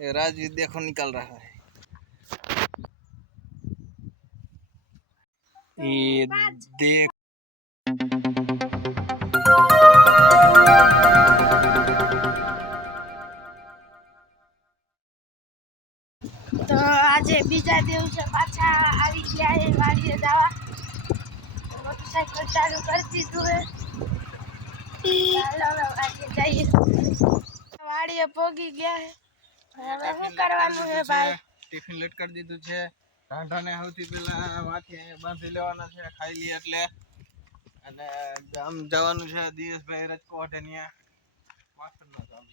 ये राजवीर देखो निकल रहा है। ये देख तो आज बीजा दिवसे पाछा આવી ગયા હે વાડીએ જવા मोटरसाइकिल चालू कर दीधું હે ચાલો હવે વાડીએ જઈએ વાડીએ પોગી ગયા હે હવે શું કરવાનું હે ભાઈ ટિફિન લેટ કરી દીધું છે ઢાંઢાને સૌથી પહેલા માથે બાંધી લેવાના છે ખાઈ લઈએ એટલે અને ગામ જવાનું છે દિવેશભાઈ રજકોટનિયા માસ્ટરના ગામ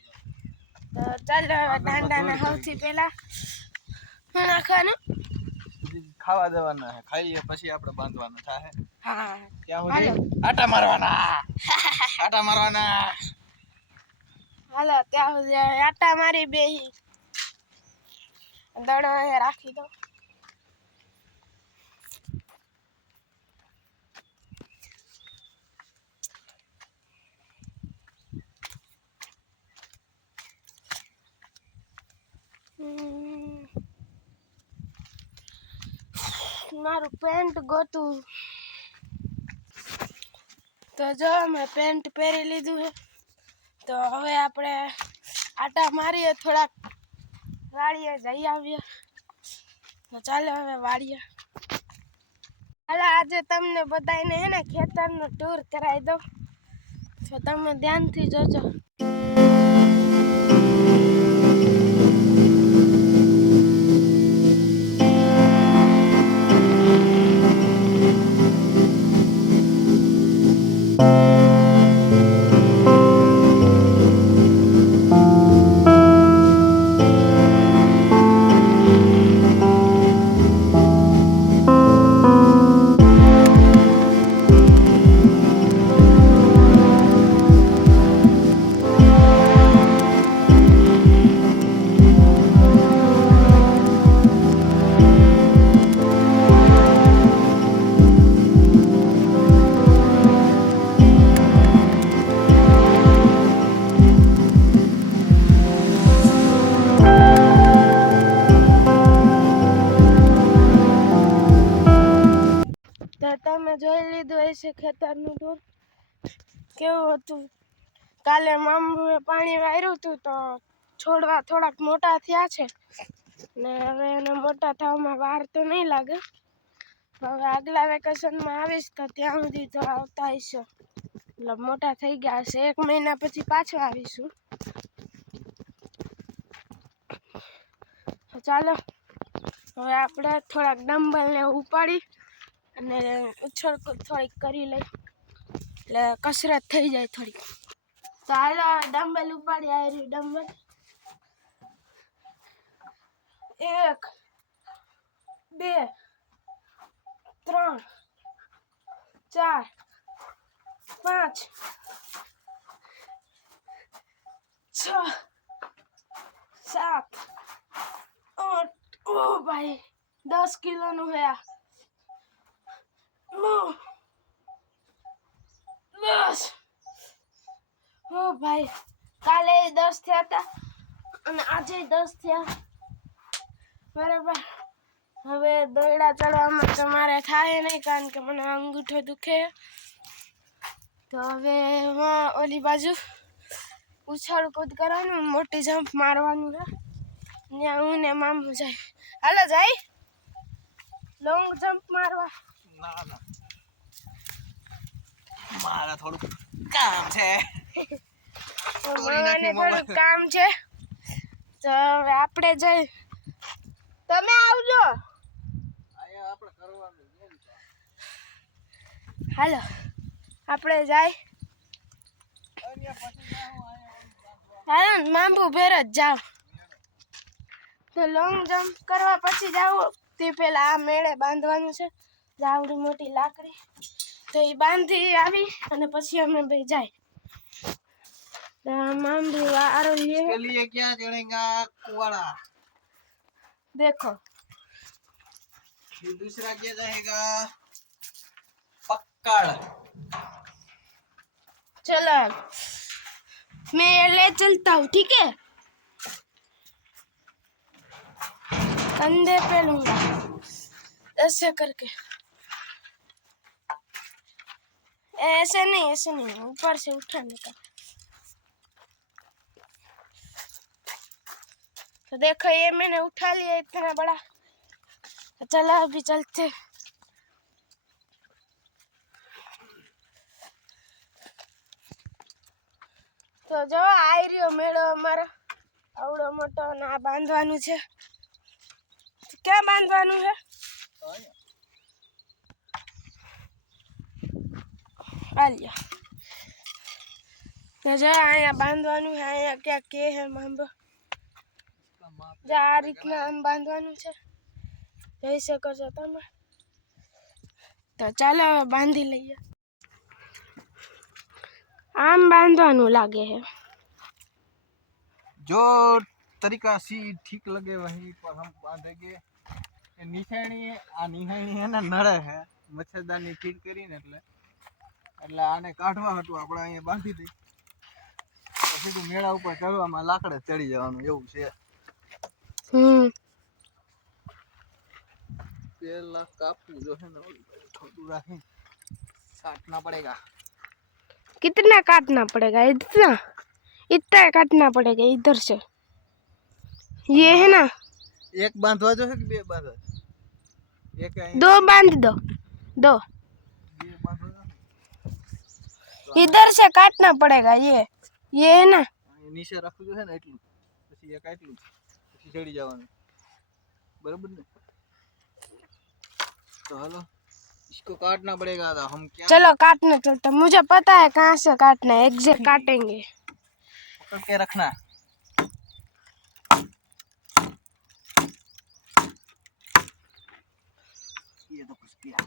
તો ચાલો હવે ઢાંઢાને સૌથી પહેલા શું નાખવાનું ખાવા દેવાના છે ખાઈ લઈએ પછી આપણે બાંધવાના થાય હા ક્યાં સુધી આટા મારવાના હાલો ત્યાં સુધી આટા મારી બેહી દડો એ રાખી દો મારું પેન્ટ ગોતું તો જો મેં પેન્ટ પહેરી લીધું છે તો હવે આપણે આટા મારીએ થોડાક વાડીએ જઈ આવીએ તો ચાલો હવે વાડીએ હાલો આજે તમને બધાને હે ને ખેતરનો ટૂર કરાવી દો તો તમે ધ્યાનથી જોજો તો તમે જોઈ લીધું હશે ખેતરનું ટૂર કેવું હતું કાલે મામુએ પાણી વાર્યું હતું તો છોડવા થોડાક મોટા થયા છે ને હવે એને મોટા થવામાં વાર તો નહીં લાગે હવે આગલા વેકેશનમાં આવીશ તો ત્યાં સુધી તો આવતા હશો એટલે મોટા થઈ ગયા હશે 1 મહિના પછી પાછો આવીશું તો ચાલો હવે આપણે થોડાક ડમ્બલને ઉપાડી અને ઉછળ થોડીક કરી લઈ એટલે કસરત થઈ જાય થોડીક તો હાલો ડમ્બલ ઉપાડી આવી ડમ્બલ 1 2 3 4 5 6 7 8 ઓ ભાઈ 10 કિલોનું હે આ 10 ઓ ભાઈ કાલે 10 થયા હતા અને આજે 10 થયા બરાબર હવે દોયડા ચડવામાં તમારે થાય નહીં કારણ કે મને અંગૂઠો દુખે તો હવે ઓલી બાજુ ઉછળ કૂદ કરવાનું મોટી જમ્પ મારવાનું છે ત્યાં હું ને મામું જાય હાલો જાય લોંગ જમ્પ મારવા ના મારા થોડું કામ છે થોડું કામ છે તો હવે આપણે જઈ તમે આવજો હાલો આપણે જાય હાલો મામુ ભેર જ જાઓ તો લોંગ જમ્પ કરવા પછી જાવ તે પહેલા આ મેળે બાંધવાનું છે જાવડી મોટી લાકડી તો એ બાંધી આવી અને પછી અમે ભાઈ જાય मामू आ रही है इसके लिए क्या चढ़ेगा कुआड़ा देखो फिर दूसरा क्या रहेगा पकड़ चलो मैं ले चलता हूँ ठीक है कंधे पे लूंगा ऐसे करके, ऐसे नहीं, ऊपर से उठाने का। तो देखो ये मैंने उठा लिया इतना बड़ा। तो चलो अभी चलते। तो जो आई रही हो मेड़ो અમારો આવડો મોટો ના બાંધવાનું છે। क्या બાંધવાનું છે? આલિયા તો જો અહીંયા બાંધવાનું છે। અહીંયા ક્યાં કે હે મામબો જો આ રીતના આમ બાંધવાનું છે, જોઈ શકો છો તમે। તો ચાલો હવે બાંધી લઈએ। આમ બાંધવાનું લાગે છે। जो तरीका सी ठीक लगे वहीं पर हम बांधेंगे। ये निशानी है ना नड़े है मच्छरदानी ठीक કરીને એટલે આને કાઢવા હતું આપણે અહીંયા બાંધી દઈ તો સીધું મેળા ઉપર ચડવામાં લાકડે ચડી જવાનું એવું છે। પેલા કાપવું જો है ना થોડું રાખી કાટना पड़ेगा। कितना काटना पड़ेगा? इतना काटना पड़ेगा इधर से। ये है ना एक बांधवा जो है कि बे बांधवा? एक दो बांध दो, दो बे बांधवा इधर से काटना पड़ेगा। ये है ना નીચે રાખવું જો है ना એટલું પછી એક આટલું પછી ચડી જવાનું બરાબર ને। तो हेलो इसको काटना पड़ेगा। तो हम क्या चलो काटना चलता, मुझे पता है कहाँ से काटना है, एग्जैक्ट काटेंगे। पकड़ के रखना। ये तो कुछ किया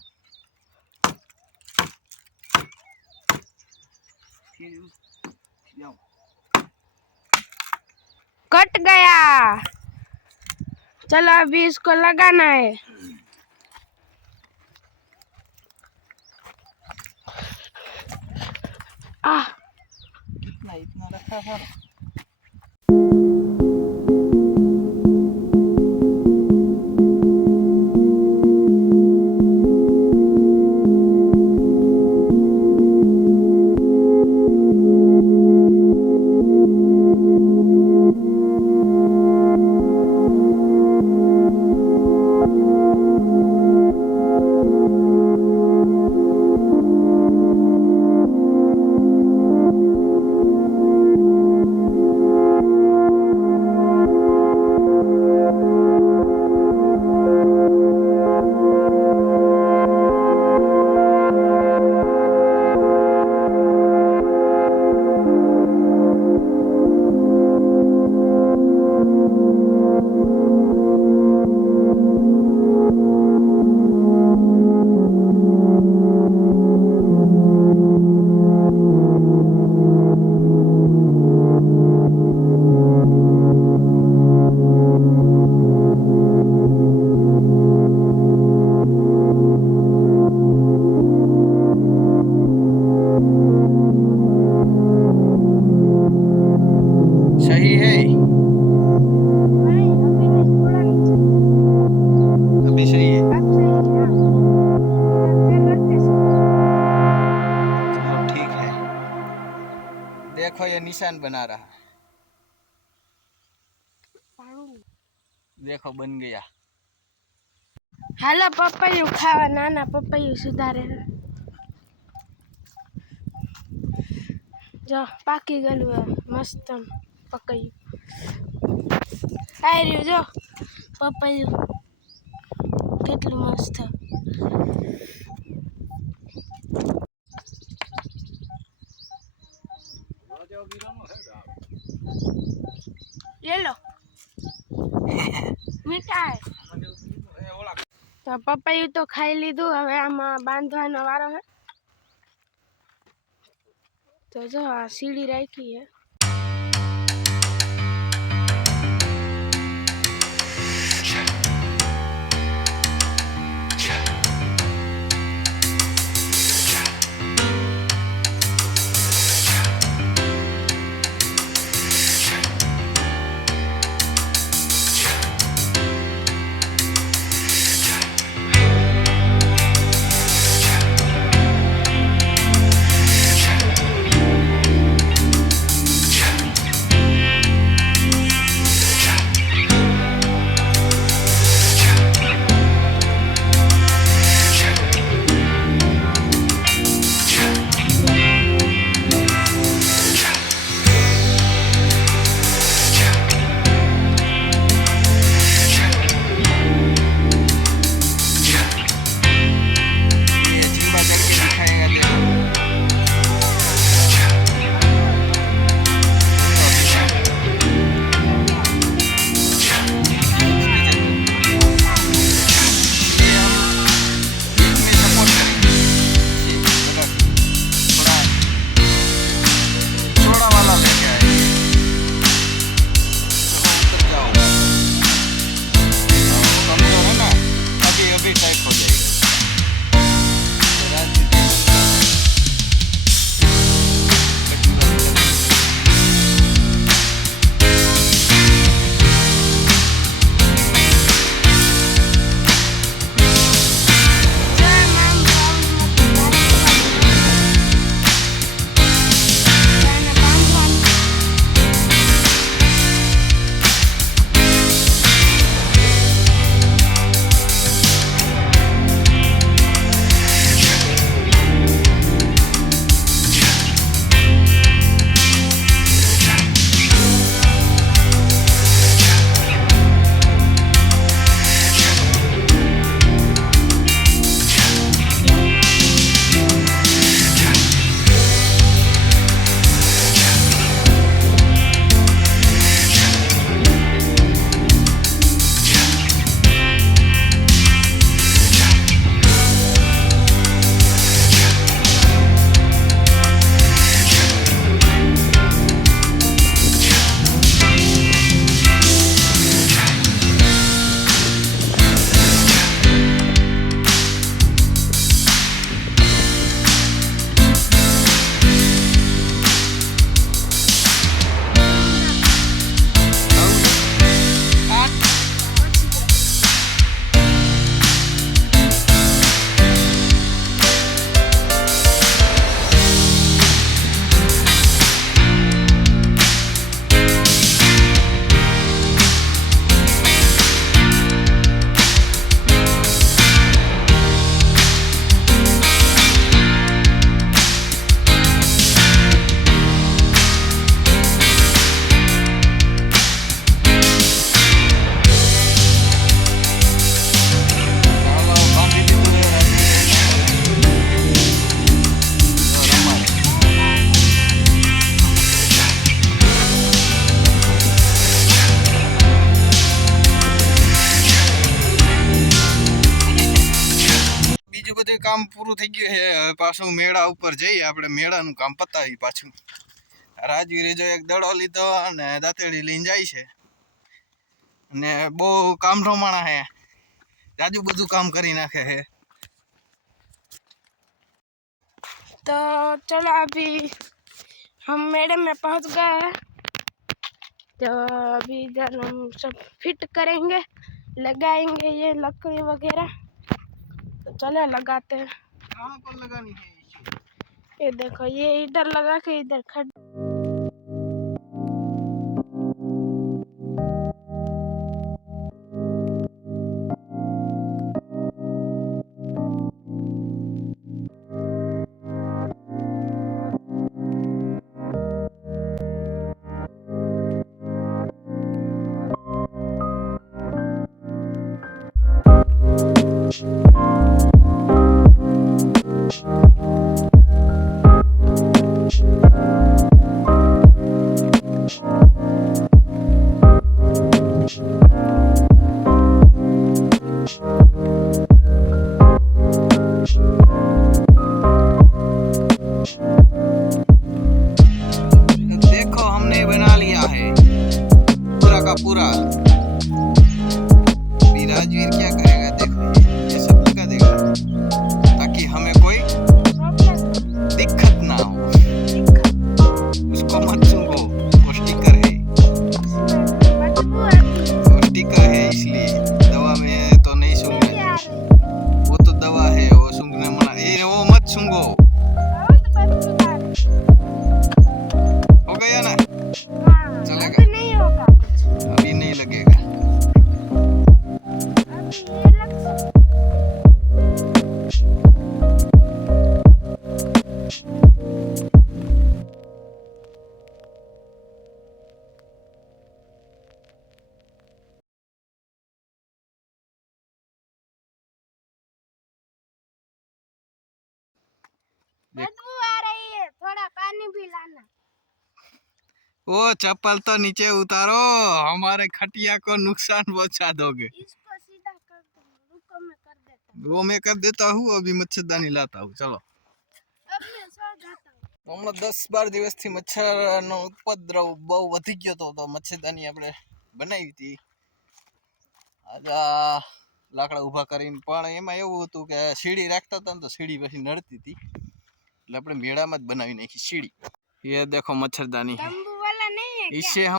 कट गया। चलो अभी इसको लगाना है। इतना रखा था। देखो ये निशान बना रहा है, देखो बन गया। हालो पपैયું ખાવા, નાના પપૈયું સુધારે જો પાકી ગયેલું હે મસ્ત પકૈયું આવી રહ્યું જો પપૈયું કેટલું મસ્ત। ये लो मीठा है। तो पपैયું तो खाई लीधું, હવે આમાં બાંધવાનો વારો है। तो जो आ सीढ़ी राखी है। કામ પૂરું થઈ ગયું છે. હવે પાછું મેળા ઉપર જઈએ આપણે, મેળાનું કામ પતાવી પાછું. રાજવીરે જો એક દડો લીધો અને દાંતેડી લઈને જાય છે, અને બહુ કામ ઢોમાણા હે, જાજુ બધું કામ કરી નાखे है। तो चलो अभी हम मेले में पहुंच गए हैं। तो अभी इधर हम सब फिट करेंगे, लगाएंगे ये लकड़ी वगैरह। तो चलो लगाते हैं। कहाँ पर लगानी है ये देखो, ये इधर लगा के इधर खड़। देखो हमने बना लिया है पूरा का पूरा। अभी राजवीर क्या करेगा, देखो ये सब लगा देगा ताकि हमें कोई दिक्कत ना हो। उसको मत सूंघो, वो स्टिकर है, वो स्टिकर है इसलिए दवा में तो नहीं सूंघने। वो तो दवा है, वो सूंघने मना। ये वो मत सूंघो। हो गया ना, चलेगा, अभी नहीं होगा, अभी नहीं लगेगा। अभी ये लग बदबू आ रही है, थोड़ा पानी भी लाना। वो चप्पल तो नीचे उतारो, हमारे खटिया को नुकसान पहुंचा दोगे। इसको सीधा कर दो, रुको मैं कर देता हूँ। वो मैं कर देता हूँ, अभी मच्छरदानी लाता हूँ। चलो, अब मैं सो जाता हूँ। હમણાં 10-12 દિવસથી મચ્છરનો ઉપદ્રવ બહુ વધી ગયો હતો, તો મચ્છરદાની આપણે બનાવી હતી આજે આ લાકડા ઊભા કરીને। પણ એમાં એવું હતું કે સીડી રાખતા હતા ને તો સીડી પછી નડતી હતી, એટલે આપણે મેળામાં જ બનાવી નાખી સીડી। ये देखो मच्छरदानी है, तंबू वाला नहीं है क्या? इससे हम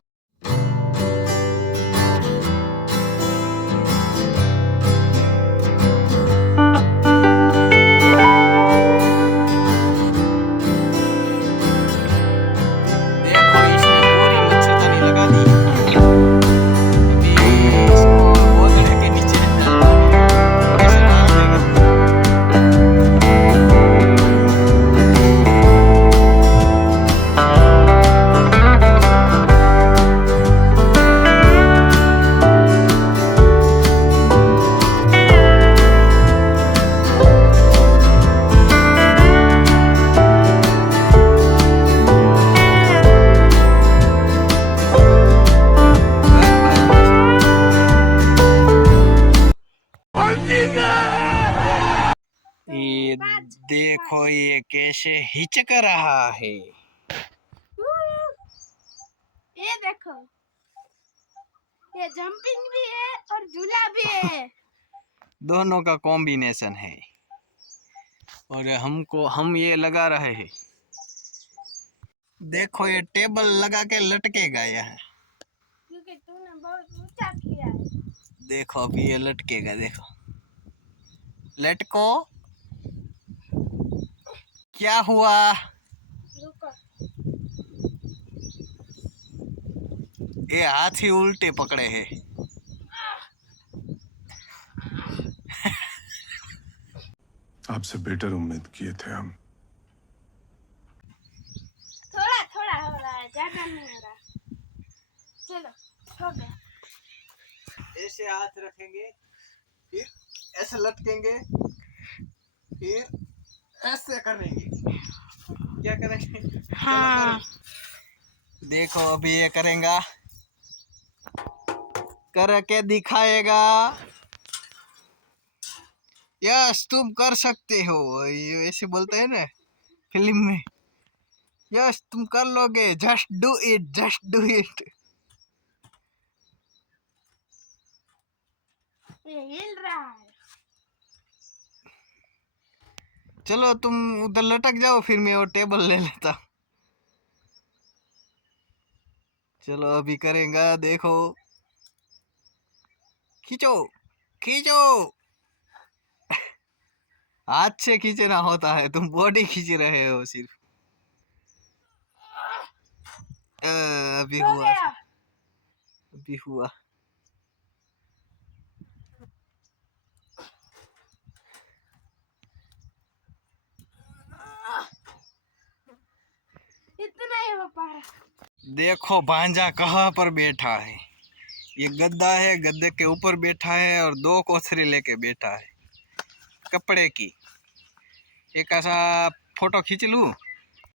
देखो इसमें पूरी मच्छरदानी लगा दी। अभी इसको बोतल के नीचे ऐसे डाल देगा। ये देखो ये कैसे हिचक रहा है। ये देखो, ये जंपिंग भी है और झूला भी है। दोनों का कॉम्बिनेशन है, और हम ये लगा रहे हैं। देखो ये टेबल लगा के लटकेगा यहाँ, क्योंकि तूने बहुत ऊंचा किया है। देखो अभी ये लटकेगा, देखो लटको। क्या हुआ, रुको, ये हाथ ही उल्टे पकड़े हैं। आपसे बेटर उम्मीद किए थे हम। थोड़ा थोड़ा हो रहा है, ज्यादा नहीं हो रहा। चलो, हो गया। ऐसे हाथ रखेंगे, फिर ऐसे लटकेंगे, फिर ऐसे करेंगे। क्या करेंगे? हाँ, देखो अभी ये करेगा, करके दिखाएगा। यस तुम कर सकते हो, ये ऐसे बोलते हैं ना फिल्म में, यस तुम कर लोगे, just do it, just do it. ये हिल रहा है। चलो तुम उधर लटक जाओ, फिर मैं वो टेबल ले लेता हूँ। चलो अभी करेगा, देखो, खींचो खींचो। हाथ से खींचना होता है, तुम बॉडी खींच रहे हो सिर्फ। अभी हो हुआ, गया। अभी हुआ। इतना ही हो पाया। देखो भांजा कहाँ पर बैठा है, ये गद्दा है, गद्दे के ऊपर बैठा है और दो कोथरी लेके बैठा है कपड़े की। एक ऐसा फोटो खींच लूं।